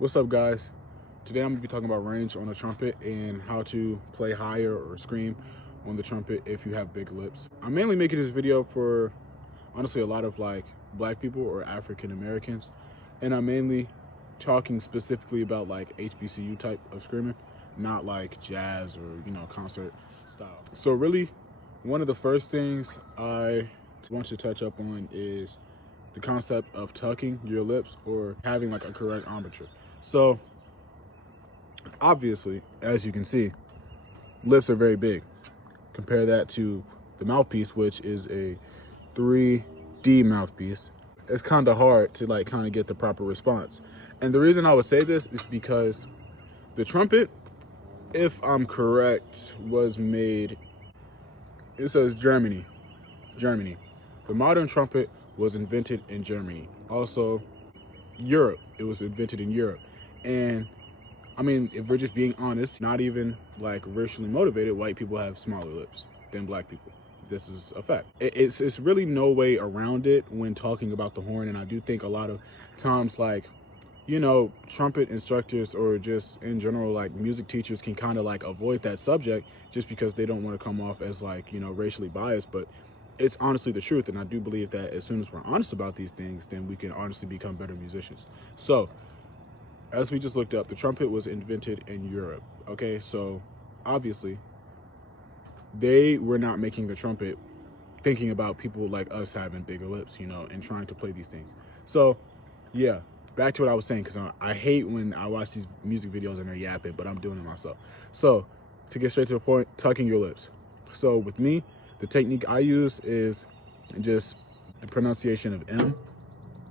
What's up, guys? Today I'm going to be talking about range on the trumpet and how to play higher or scream on the trumpet if you have big lips. I'm mainly making this video for honestly a lot of like black people or African Americans, and I'm mainly talking specifically about like HBCU type of screaming, not like jazz or concert style. So really, one of the first things I want to touch up on is the concept of tucking your lips or having like a correct embouchure. So obviously, as you can see, lips are very big. Compare that to the mouthpiece, which is a 3D mouthpiece. It's kind of hard to like kind of get the proper response. And the reason I would say this is because the trumpet, if I'm correct, was made, it says Germany. The modern trumpet was invented in Germany. Also, Europe. It was invented in Europe. And I mean, if we're just being honest, not even like racially motivated, white people have smaller lips than black people. This is a fact. It's really no way around it when talking about the horn. And I do think a lot of times, like, trumpet instructors or just in general, like music teachers can kind of like avoid that subject just because they don't want to come off as like, racially biased. But it's honestly the truth. And I do believe that as soon as we're honest about these things, then we can honestly become better musicians. So as we just looked up, the trumpet was invented in Europe. Okay, so obviously they were not making the trumpet thinking about people like us having bigger lips, and trying to play these things. So yeah, back to what I was saying, because I hate when I watch these music videos and they're yapping, but I'm doing it myself. So to get straight to the point, tucking your lips. So with me, the technique I use is just the pronunciation of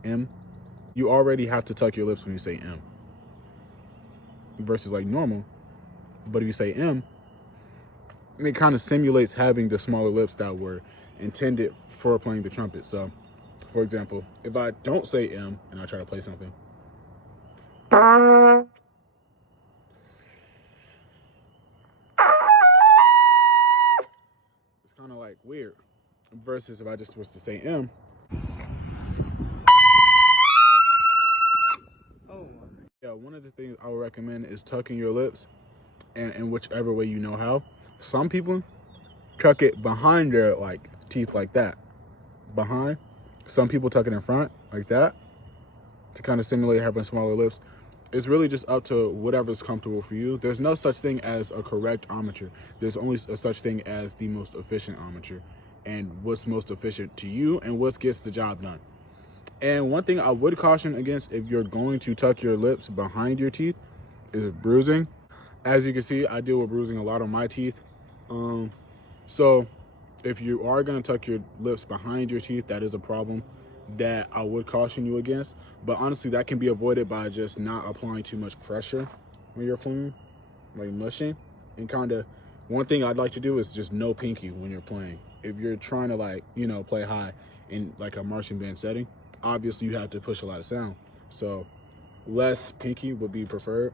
M. You already have to tuck your lips when you say M versus like normal. But if you say M, it kind of simulates having the smaller lips that were intended for playing the trumpet. So for example, if I don't say M and I try to play something, it's kind of like weird. Versus if I just was to say M, yeah, one of the things I would recommend is tucking your lips and whichever way you know how. Some people tuck it behind their like teeth like that. Behind. Some people tuck it in front like that to kind of simulate having smaller lips. It's really just up to whatever's comfortable for you. There's no such thing as a correct embouchure. There's only a such thing as the most efficient embouchure and what's most efficient to you and what gets the job done. And one thing I would caution against if you're going to tuck your lips behind your teeth is bruising. As you can see, I deal with bruising a lot on my teeth. So if you are going to tuck your lips behind your teeth, that is a problem that I would caution you against. But honestly, that can be avoided by just not applying too much pressure when you're playing, like mushing. And kind of, one thing I'd like to do is just no pinky when you're playing. If you're trying to like, play high in like a marching band setting, obviously you have to push a lot of sound. So less pinky would be preferred.